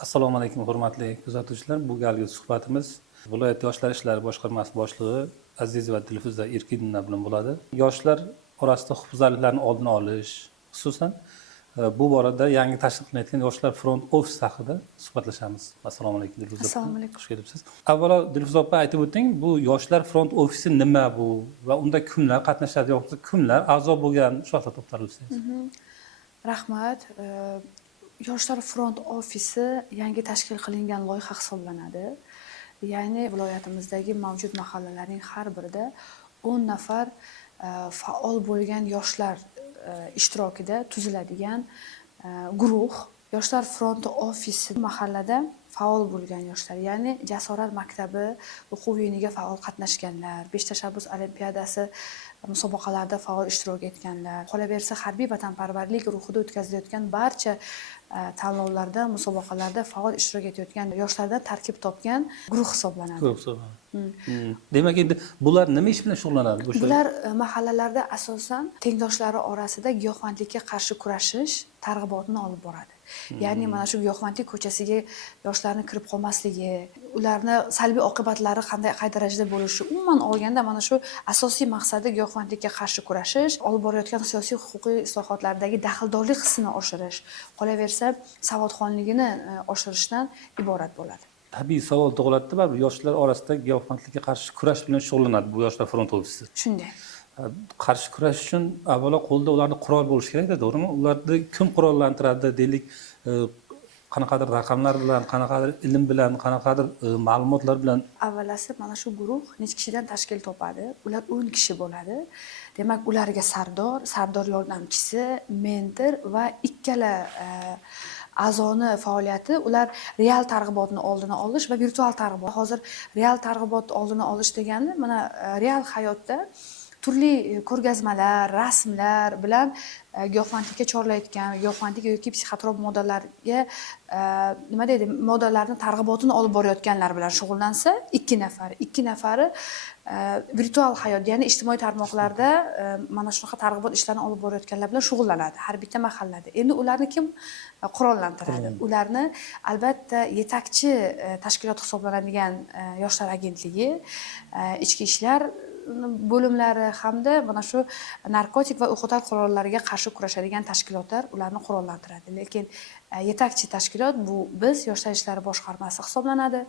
Assalomu alaykum, hurmatli kuzatuvchilar. Bu galgi suhbatimiz viloyat yoshlar ishlari boshqarmasi boshlig'i Aziz va Dilfuza Erkinovna bilan bo'ladi. Yoshlar orasida huquqbuzarliklarni oldini olish, xususan bu borada yangi tashkil qilinayotgan yoshlar front office haqida suhbatlashamiz. Assalomu alaykum Dilfuza. Assalomu alaykum. Xush kelibsiz. Avvalo Dilfuza opa aytib o'ting, bu yoshlar front ofisi nima bu va unda kimlar qatnashadi yoki kimlar a'zo bo'lgan shu haqida to'xtalsangiz. Rahmat. Yoshlar front ofisi yangi tashkil qilingan loyiha hisoblanadi. Ya'ni viloyatimizdagi mavjud mahallalarning har birida 10 nafar faol bo'lgan yoshlar ishtirokida tuziladigan guruh. Yoshlar front ofisi mahallada faol bo'lgan yoshlar, ya'ni Jasorat maktabi o'quv-yiniga faol qatnashganlar, 5 tashabbus olimpiadasi musobaqalarida faol ishtirok etganlar, qolaversa harbiy vatanparvarlik ruhida o'tkazilayotgan barcha tanlovlarda, musobaqalarda faol ishtirok etayotgan yoshlardan tarkib topgan guruh hisoblanadi. Demak, endi bular nima ish bilan shug'ullanadi? Bular mahallalarda asosan tengdoshlari orasida giyohvandlikka qarshi kurashish targ'ibotini olib boradi. Ya'ni mana shu giyohvandlik ko'chasiga yoshlarni kirib qolmasligi, ularni salbiy oqibatlari qay darajada bo'lishi, umuman olganda mana shu asosiy maqsadi giyohvandlikka qarshi kurashish, olib borayotgan siyosiy huquqiy islohotlardagi daxldorlik hissini oshirish, qolaversa savodxonligini oshirishdan iborat bo'ladi. Tabiiy savol tug'iladi-da, baribir yoshlar orasida giyohvandlikka qarshi kurash bilan shug'ullanadi bu yoshlar front ofisi. Shunday. Qarshi kurash uchun avvalo qo'lda ularda qurol bo'lishi kerak-da, to'g'rimi? Ularni kim qurollantiradi deylik, qanaqadir raqamlar bilan, qanaqadir ilm bilan, qanaqadir ma'lumotlar bilan. Avvalasi mana shu guruh necha kishidan tashkil topadi? Ular 10 kishi bo'ladi. Demak, ularga sardor yordamchisi, mentor va ikkala a'zoni faoliyati, ular real targ'ibotni oldini olish va virtual targ'ibot. Hozir real targ'ibot oldini olish degani mana real hayotda turli ko'rgazmalar, rasmlar bilan giyohvandlikka chorlayotgan, giyohvandlik yoki psixotrop moddalarga nima deydi, moddalarning targ'ibotini olib borayotganlar bilan shug'ullansa, ikki nafari virtual hayot, ya'ni ijtimoiy tarmoqlarda mana shunaqa targ'ibot ishlarini olib borayotganlar bilan shug'ullanadi har bitta mahallada. Endi ularni kim qurollantiradi? Ularni albatta yetakchi tashkilot hisoblanadigan Yoshlar agentligi, ichki ishlar bo'limlari hamda mana shu narkotik va o'qotar qurollarga qarshi kurashadigan tashkilotlar ularni qurollantiradi. Lekin yetakchi tashkilot bu biz Yoshlar ishlari boshqarmasi hisoblanadi.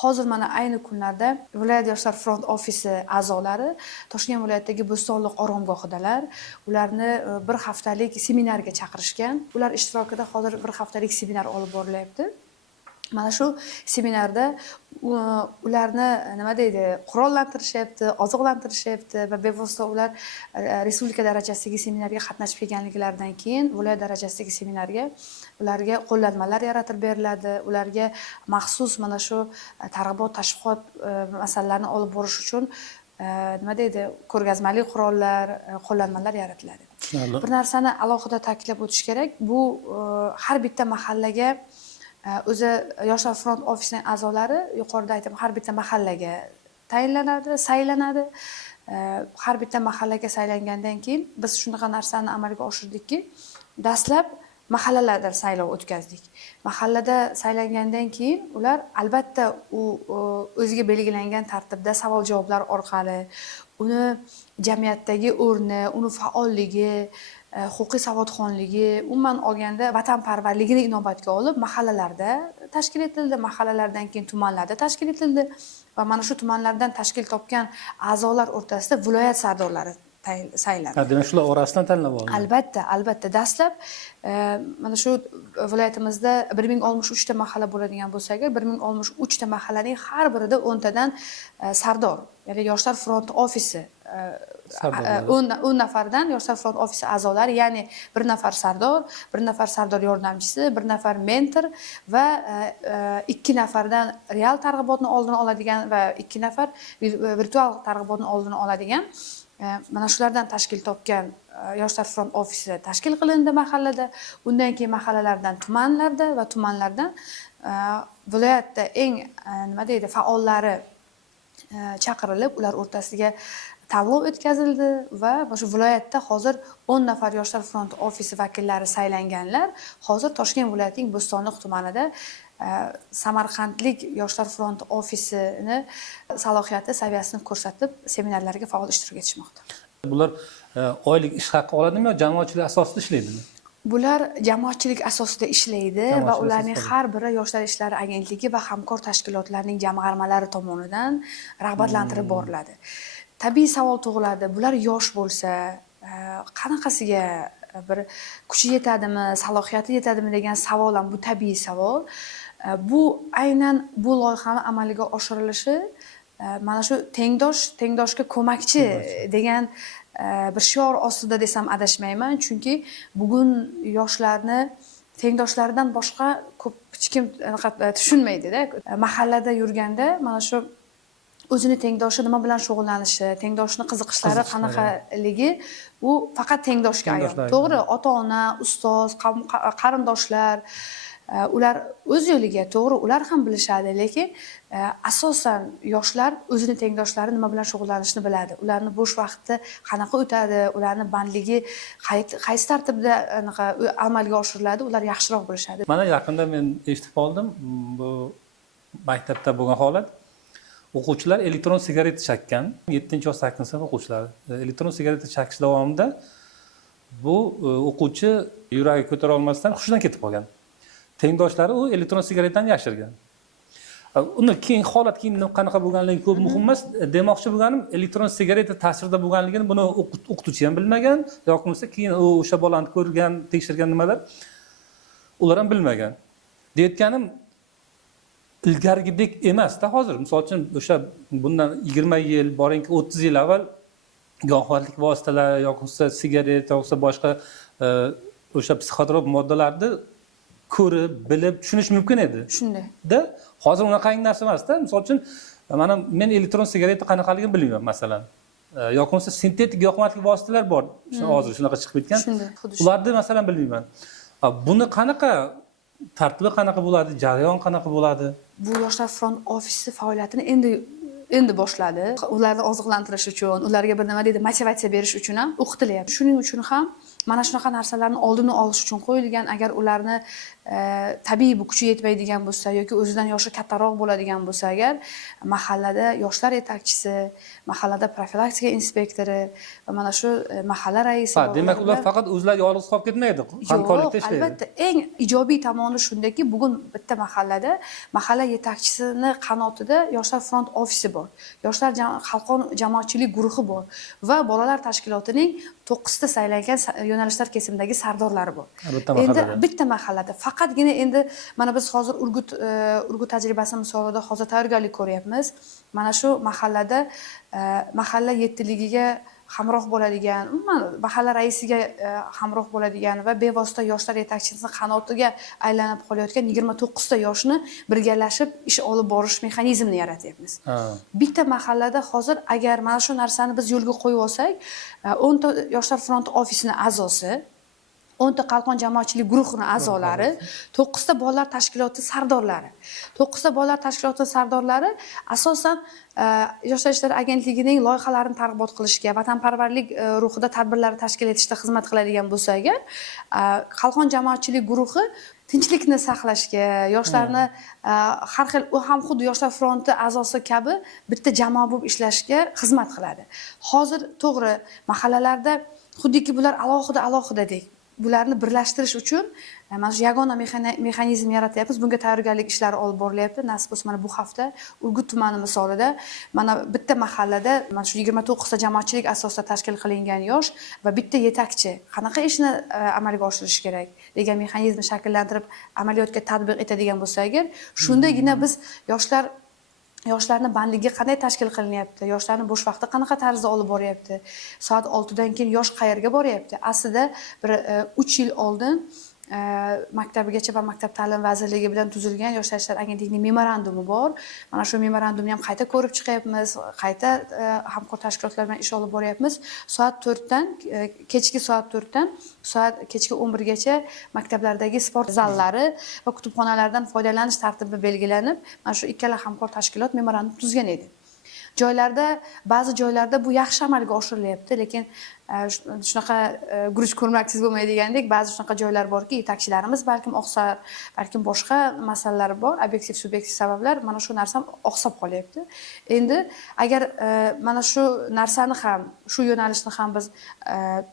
Hozir mana ayni kunlarda viloyat yoshlar front ofisi a'zolari Toshkent viloyatidagi Bo'stonliq oromgohidalar. Ularni bir haftalik seminarga chaqirishgan. Ular ishtirokida hozir bir haftalik seminar olib borilyapti. Mana shu seminarda ularni nima deydi, qurollantirishyapti, oziqlantirishyapti va bevosita ular respublika darajasidagi seminarga qatnashib kelganliklaridan keyin viloyat darajasidagi seminarga ularga qo'llanmalar yaratib beriladi. Ularga maxsus mana shu targ'ibot, tashviqot masalalarini olib borish uchun nima deydi, ko'rgazmali qurollar, qo'llanmalar yaratiladi. Bir narsani alohida ta'kidlab o'tish kerak. Bu har bitta mahallaga o'zi Yoshlar front ofisining a'zolari yuqorida aytdim, har bitta mahallaga tayinlanadi, saylanadi. Har bitta mahallaga saylangandan keyin biz shunaqa narsani amalga oshirdikki, dastlab mahallalarda saylov o'tkazdik. Mahallada saylangandan keyin ular albatta o'ziga belgilangan tartibda savol-javoblar orqali uni jamiyatdagi o'rni, uni faolligi, huquqiy savodxonligi, umuman olganda vatanparvarligini inobatga olib mahallalarda tashkil etildi, mahallalardan keyin tumanlarda tashkil etildi va mana shu tumanlardan tashkil topgan a'zolar o'rtasida viloyat sardorlari saylandi. Demak, shular orasidan tanlab olinadi. Albatta. Dastlab mana shu viloyatimizda 1063 ta mahalla bo'ladigan bo'lsa agar, 1063 ta mahallaning har birida 10 tadan sardor, ya'ni Yoshlar front ofisi 10 nafardan Yoshlar front ofisi a'zolari, ya'ni bir nafar sardor, bir nafar sardor yordamchisi, bir nafar mentor va 2 nafardan real targ'ibotni oldini oladigan va 2 nafar virtual targ'ibotni oldini oladigan mana shulardan tashkil topgan Yoshlar front ofisi tashkil qilindi mahallada. Undan keyin mahallalardan tumanlarda va tumanlardan viloyatda eng nima deydi, faollari chaqirilib, ular o'rtasiga tanlov o'tkazildi va shu viloyatda hozir 10 nafar Yoshlar front ofisi vakillari saylanganlar hozir Toshkent viloyatining Bo'stonliq tumanida Samarqandlik Yoshlar fronti ofisini salohiyati saviyasini ko'rsatib, seminarlarga faol ishtirok etishmoqda. Bular oylik ish haqi oladimi yo jamoatchilik asosida ishlaydimi? Bular jamoatchilik asosida ishlaydi va Jamoatchilik ularning asosida. har biri Yoshlar ishlari agentligi va hamkor tashkilotlarning jamg'armalari tomonidan rag'batlantirib boriladi. Tabiiy savol tug'iladi, bular yosh bo'lsa, qanaqasiga bir kuchi yetadimi, salohiyati yetadimi degan savol ham bu tabiiy savol. Bu aynan bu loyihani amalga oshirilishi mana shu tengdoshga ko'makchi degan bir shior ostida desam adashmayman, chunki bugun yoshlarni tengdoshlaridan boshqa ko'p hech kim tushunmaydi-da. Mahallada yurganda mana shu o'zini tengdoshi nima bilan shug'ullanishi, tengdoshni qiziqishlari qanaqaligi u faqat tengdoshga ayon. To'g'ri, ota-ona, ustoz, qarindoshlar ular o'z yo'liga, to'g'ri, ular ham bilishadi, lekin asosan yoshlar o'zini tengdoshlari nima bilan shug'ullanishni biladi. Ularni bo'sh vaqti qanaqa o'tadi, ularni bandligi qaysi tartibda amalga oshiriladi, ular yaxshiroq bilishadi. Mana yaqinda men eshitib qoldim, bu maktabda bo'lgan holat. O'quvchilar elektron sigaret chakkan, 7-yosh 8-sinf o'quvchilari. Elektron sigaret chakish davomida bu o'quvchi yuragi ko'tara olmasdan hushidan ketib qolgan. Tengdoshlari u elektron sigaretdan yashirgan. Uni keyin holat qanaqa bo'lganligi ko'p muhim emas. Demoqchi bo'lganim, elektron sigareta ta'sirida bo'lganligini buni o'qituvchi ham bilmagan, yoki bo'lmasa keyin o'sha bolani ko'rgan, tekshirgan nimalar ular ham bilmagan. Deyotganim ilgarigidek emas-da hozir. Misol uchun o'sha bundan 20 yil, boringki 30 yil avval giyohvandlik vositalari yoki bo'lmasa sigaret yoki boshqa o'sha psixotrop moddalarni ko'rib, bilib, tushunish mumkin edi. Shunday. Da hozir unaqangi narsa emas-da. Misol uchun mana men elektron sigareta qanaqaligini bilmayman masalan. Yoki bo'lmasa sintetik giyohvandlik vositalar bor. Hozir shunaqa chiqib ketgan. Ularni masalan bilmayman. Buni qanaqa tartibi qanaqa bo'ladi, jarayon qanaqa bo'ladi? Bu Yoshlar front ofisi faoliyatini endi boshladi. Ularni oziqlantirish uchun, ularga bir nima deydi, motivatsiya berish uchun ham o'qitilyapti. Shuning uchun ham mana shunaqa narsalarni oldini olish uchun qo'yilgan. Agar ularni tabiiy bu kuchi yetmaydigan bo'lsa yoki o'zidan yoshi kattaroq bo'ladigan bo'lsa, agar mahallada yoshlar yetakchisi, mahallada profilaktika inspektori va mana shu mahalla raisi bor. Demak, ular faqat o'zlari yolg'iz qolib ketmaydi, hamkorlikda ishlaydi. Albatta, eng ijobiy tomoni shundaki, bugun bitta mahallada mahalla yetakchisini qanotida Yoshlar front ofisi bor. Yoshlar xalqon jamoatchilik guruhi bor va bolalar tashkilotining 9 ta saylangan yo'nalishlar kesimidagi sardorlari bor. Endi bitta mahallada faqatgina endi mana biz hozir Urgut tajribasi misolida hozir tayyorgarlik ko'ryapmiz. Mana shu mahallada mahalla yettiligiga hamroh bo'ladigan, mahalla raisiga hamroh bo'ladigan va bevosita yoshlar yetakchisi qanotiga aylanib qolayotgan 29 ta yoshni birgalashib ish olib borish mexanizmini yaratyapmiz. Bitta mahallada hozir agar mana shu narsani biz yo'lga qo'yib olsak, 10 ta Yoshlar front ofisining a'zosi, 10 ta qalqon jamoatchilik guruhining a'zolari, 9 ta bolalar tashkiloti sardorlari. 9 ta bolalar tashkiloti sardorlari asosan Yoshlar ishlari agentligining loyihalarini targ'ibot qilishga, vatanparvarlik ruhida tadbirlar tashkil etishda xizmat qiladigan bo'lsa agar, qalqon jamoatchilik guruhi tinchlikni saqlashga, yoshlarni har xil ham xuddi Yoshlar fronti a'zosi kabi bitta jamoa bo'lib ishlashga xizmat qiladi. Hozir to'g'ri mahallalarda xuddiki bular alohidadek bularni birlashtirish uchun mana shu yagona mexanizm yaratyapmiz. Bunga tayyorgarlik ishlari olib borilyapti. Nasib bo'lsa mana bu hafta Urgut tumani misolida mana bitta mahallada mana shu 29 ta jamoatchilik asosida tashkil qilingan yosh va bitta yetakchi qanaqa ishni amalga oshirish kerak degan mexanizmni shakllantirib amaliyotga tatbiq etadigan bo'lsa agar, shundagina biz yoshlarni bandligi qanday tashkil qilinyapti, yoshlarni bo'sh vaqti qanaqa tarzda olib boryapti, soat 6 dan keyin yosh qayerga boryapti. Aslida bir 3 yil oldin maktabigacha va maktab ta'lim vazirligi bilan tuzilgan Yoshlar ishlari agentligining memorandumi bor. Mana shu memorandumni ham qayta ko'rib chiqyapmiz, qayta hamkor tashkilotlar bilan ish olib boryapmiz. Soat 4 dan kechki soat 4 dan kechki 11 gacha maktablardagi sport zallari va kutubxonalardan foydalanish tartibi belgilanib, mana shu ikkala hamkor tashkilot memorandum tuzgan edi. joylarda, ba'zi joylarda bu yaxshi amalga oshirilyapti, lekin shunaqa guruch ko'rmaksiz bo'lmaydigandek ba'zi shunaqa joylar borki, yetakchilarimiz balkim oqsar, balkim boshqa masalalar bor, obyektiv subyektiv sabablar mana shu narsa oqsab qolyapti. Endi agar mana shu narsani ham, shu yo'nalishni ham biz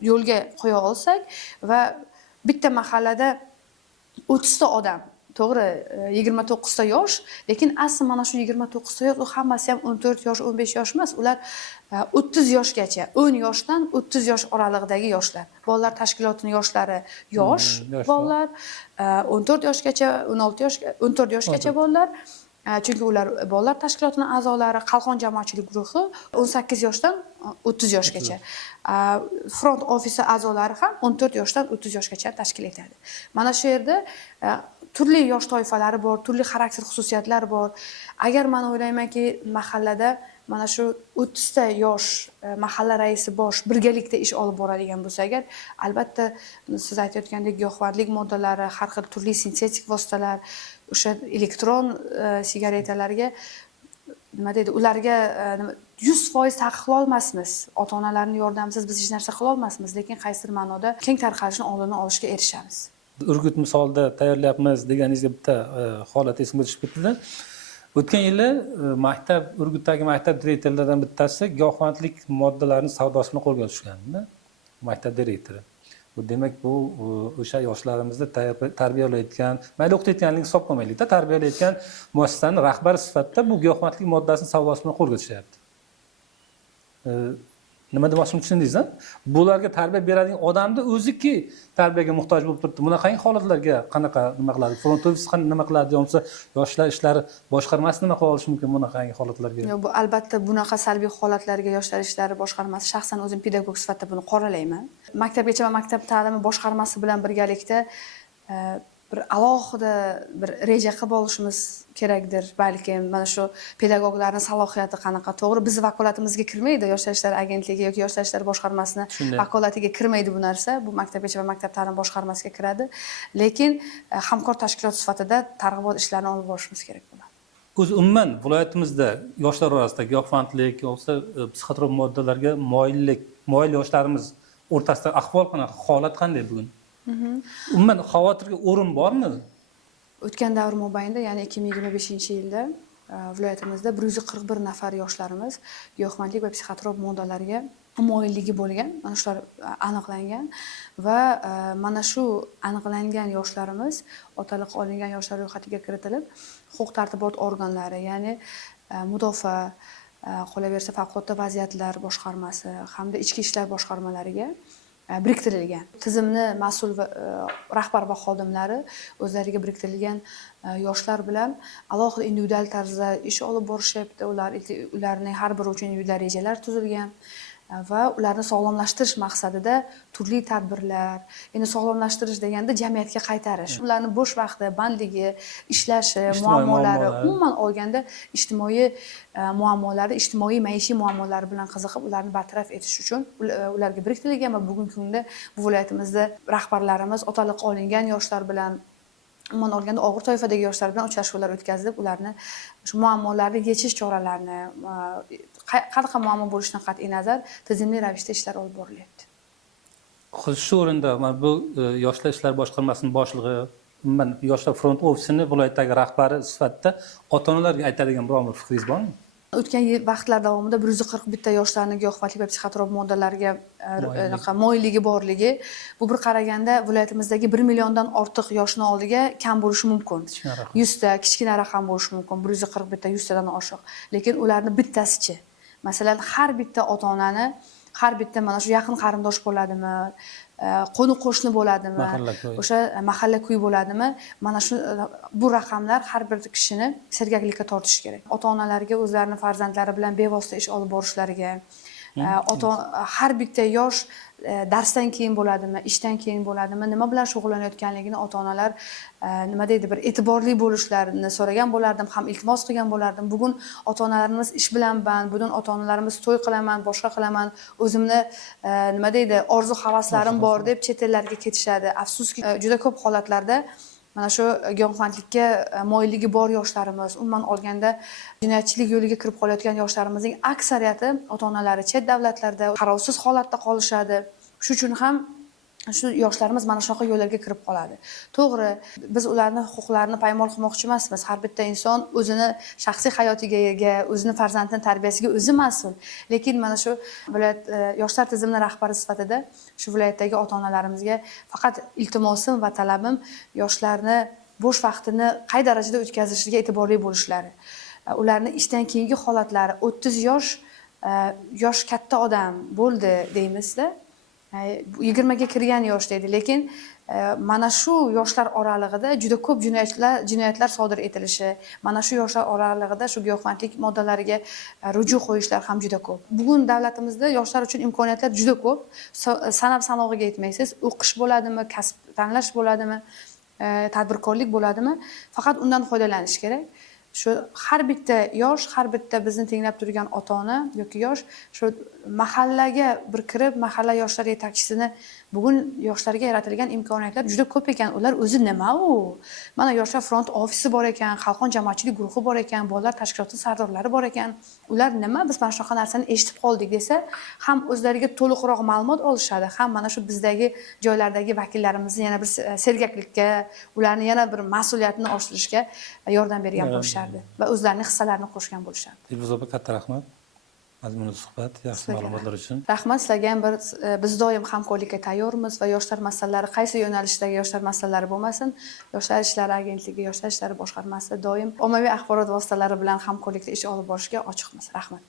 yo'lga qo'ya olsak va bitta mahallada 30 ta odam, to'g'ri, 29 ta yosh, lekin asli mana shu 29 ta yosh, u hammasi ham 14 yosh, 15 yosh emas, ular 30 yoshgacha, 10 yoshdan 30 yosh oralig'idagi yoshlar. Bolalar tashkilotining yoshlari yosh bolalar, 14 yoshgacha, 14 yoshgacha bolalar. Chunki ular bolalar tashkilotining a'zolari, Qalqon jamoatchilik guruhi 18 yoshdan 30 yoshgacha. Front ofisi a'zolari ham 14 yoshdan 30 yoshgacha tashkil etadi. Mana shu yerda turli yosh toifalari bor, turli xarakter xususiyatlar bor. Agar men o'ylaymanki, mahallada mana shu 30 ta yosh mahalla raisi bosh birgalikda ish olib boradigan bo'lsa agar, albatta siz aytayotgandek giyohvandlik moddalari, har xil turli sintetik vositalar, o'sha elektron sigaretalarga nima deydi, ularga 100% taqiqlay olmasmiz. Ota-onalarning yordamisiz biz hech narsa qila olmasmiz, lekin qaysidir ma'noda keng tarqalishini oldini olishga erishamiz. Urgut misolida tayyorlayapmiz deganingizga bitta holat esimga tushib ketdi. O'tgan yili Urgutdagi maktab direktorlaridan bittasi giyohvandlik moddalarining savdosini qo'lga tushganda, maktab direktori. Bu demak bu o'sha yoshlarimizni tarbiyalayotgan, mayli o'qitayotganligini hisob qilmaylik-da, tarbiyalayotgan muassasaning rahbari sifatida bu giyohvandlik moddasining savdosi bilan qo'lga tushyapti. Nima demoqchimni tushundingizmi? Bularga tarbiya beradigan odamni o'ziki tarbiyaga muhtoj bo'lib turibdi. Bunaqangi holatlarga qanaqa nima qiladi? Front ofis nima qiladi? Yo'qsa yoshlar ishlari boshqarmasi nima qila olishi mumkin bunaqangi holatlarga? Yo'q, bu albatta bunaqa salbiy holatlarga yoshlar ishlari boshqarmasi, shaxsan o'zim pedagog sifatida buni qoralayman. Maktabgacha va maktab ta'limi boshqarmasi bilan birgalikda bir alohida bir reja qilib olishimiz kerakdir. Balkim mana shu pedagoglarning salohiyati qanaqa, to'g'ri, biz vakolatimizga kirmaydi, yoshlar ishlari agentligi yoki yoshlar ishlari boshqarmasini vakolatiga kirmaydi bu narsa. Bu maktabgacha va maktab ta'limi boshqarmasiga kiradi. Lekin hamkor tashkilot sifatida targ'ibot ishlarini olib borishimiz kerak bo'ladi. O'zi umuman viloyatimizda yoshlar orasida giyohvandlik yoki psixotrop moddalarga moyil yoshlarimiz o'rtasida ahvol qanaqa, holat qanday bugun? Umuman xavotirga o'rin bormi? O'tgan davr mobaynida, ya'ni 2025-yilda viloyatimizda 141 nafar yoshlarimiz giyohvandlik va psixotrop moddalarga moyilligi bo'lgan, mana shular aniqlangan va mana shu aniqlangan yoshlarimiz otaliq olingan yoshlar ro'yxatiga kiritilib, huquq-tartibot organlari, ya'ni mudofaa, qolaversa favqulodda vaziyatlar boshqarmasi hamda ichki ishlar boshqarmalariga biriktirilgan. Tizimni mas'ul rahbar va xodimlari o'zlariga biriktirilgan yoshlar bilan alohida individual tarzda ish olib borishyapti. Ularning har biri uchun individual rejalar tuzilgan va ularni sog'lomlashtirish maqsadida turli tadbirlar, endi sog'lomlashtirish deganda jamiyatga qaytarish, ularning bo'sh vaqti, bandligi, ishlashi, muammolari, umuman olganda ijtimoiy muammolari, ijtimoiy maishiy muammolari bilan qiziqib, ularni bartaraf etish uchun ularga biriktirilgan va bugungi kunda bu viloyatimizda rahbarlarimiz otaliq olingan yoshlar bilan, umuman olganda og'ir toifadagi yoshlar bilan uchrashuvlar o'tkazilib, ularni shu muammolarni yechish choralarini, qanaqa muammo bo'lishidan qat'iy nazar tizimli ravishda ishlar olib borilyapti. Shu o'rinda mana bu yoshlar ishlar boshqarmasining boshlig'i, umuman yoshlar front ofisini viloyatdagi rahbari sifatida ota-onalarga aytadigan biror bir fikringiz bormi? O'tgan vaqtlar davomida 141 ta yoshlarning giyohvandlik va psixotrop moddalarga moyilligi borligi, bu bir qaraganda viloyatimizdagi 1 milliondan ortiq yoshning oldiga kam bo'lishi mumkin. 100 ta kichkina raqam bo'lishi mumkin, 141 ta 100 tadan oshiq. Lekin ularning bittasichi. Masalan, har bitta ota-onani, har bitta mana shu yaqin qarindosh bo'ladimi, qo'ni-qo'shni bo'ladimi, o'sha mahalla kuy bo'ladimi, mana shu bu raqamlar har bir kishini sergaklikka tortishi kerak. Ota-onalarga o'zlarining farzandlari bilan bevosita ish olib borishlariga, har bitta yosh darsdan keyin bo'ladimi, ishdan keyin bo'ladimi, nima bilan shug'ullanayotganligini ota-onalar nima deydi, bir e'tiborli bo'lishlarini so'ragan bo'lardim, ham iltimos qilgan bo'lardim. Bugun ota-onalarimiz ish bilan band, bugun ota-onalarimiz to'y qilaman, boshqa qilaman, o'zimni nima deydi, orzu havaslarim bor deb chet ellarga ketishadi. Afsuski, juda ko'p holatlarda mana shu giyohvandlikka moyilligi bor yoshlarimiz, umuman olganda jinoyatchilik yo'liga kirib qolayotgan yoshlarimizning aksariyati ota-onalari chet davlatlarda qarovsiz holatda qolishadi. Shuning uchun ham shu yoshlarimiz mana shunaqa yo'llarga kirib qoladi. To'g'ri, biz ularning huquqlarini poymol qilmoqchi emasmiz. Har bitta inson o'zini shaxsiy hayotiga ega, o'zini farzandining tarbiyasiga o'zi mas'ul. Lekin mana shu viloyat yoshlar tizimining rahbari sifatida shu viloyatdagi ota-onalarimizga faqat iltimosim va talabim yoshlarni bo'sh vaqtini qay darajada o'tkazishiga e'tiborli bo'lishlari. Ularni ishdan keyingi holatlari 30 yosh katta odam bo'ldi deymizda. 20 ga kirgan yosh deydi, lekin mana shu yoshlar oralig'ida juda ko'p jinoyatlar sodir etilishi, mana shu yoshlar oralig'ida shu giyohvandlik moddalariga ruju qo'yishlar ham juda ko'p. Bugun davlatimizda yoshlar uchun imkoniyatlar juda ko'p. Sanab sanog'iga yetmaysiz. O'qish bo'ladimi, kasb tanlash bo'ladimi, tadbirkorlik bo'ladimi? Faqat undan foydalanish kerak. Shu har bitta yosh, har bitta bizni tinglab turgan ota-ona yoki yosh shu mahallaga bir kirib, mahalla yoshlar yetakchisini bugun yoshlarga yaratilgan imkoniyatlar juda ko'p ekan. Ular o'zi nima u? Mana yoshlar front ofisi bor ekan, xalqon jamoatchilik guruhi bor ekan, bolalar tashkiloti sardorlari bor ekan. Ular nima? Biz mana shunaqa narsani eshitib qoldik desa, ham o'zlariga to'liqroq ma'lumot olishadi, ham mana shu bizdagi joylardagi vakillarimizni yana bir sergaklikka, ularni yana bir mas'uliyatni oshirishga yordam bergan bo'lishardi va o'zlarining hissalarini qo'shgan bo'lishardi. Dilfuza opa, katta rahmat. Mazmunli suhbat, yaxshi ma'lumotlar uchun. Rahmat sizlarga ham. Biz doim hamkorlikka tayyormiz va yoshlar masalalari qaysi yo'nalishdagi yoshlar masalalari bo'lmasin, Yoshlar ishlari agentligi, Yoshlar ishlari boshqarmasi doim ommaviy axborot vositalari bilan hamkorlikda ish olib borishga ochiqmiz. Rahmat.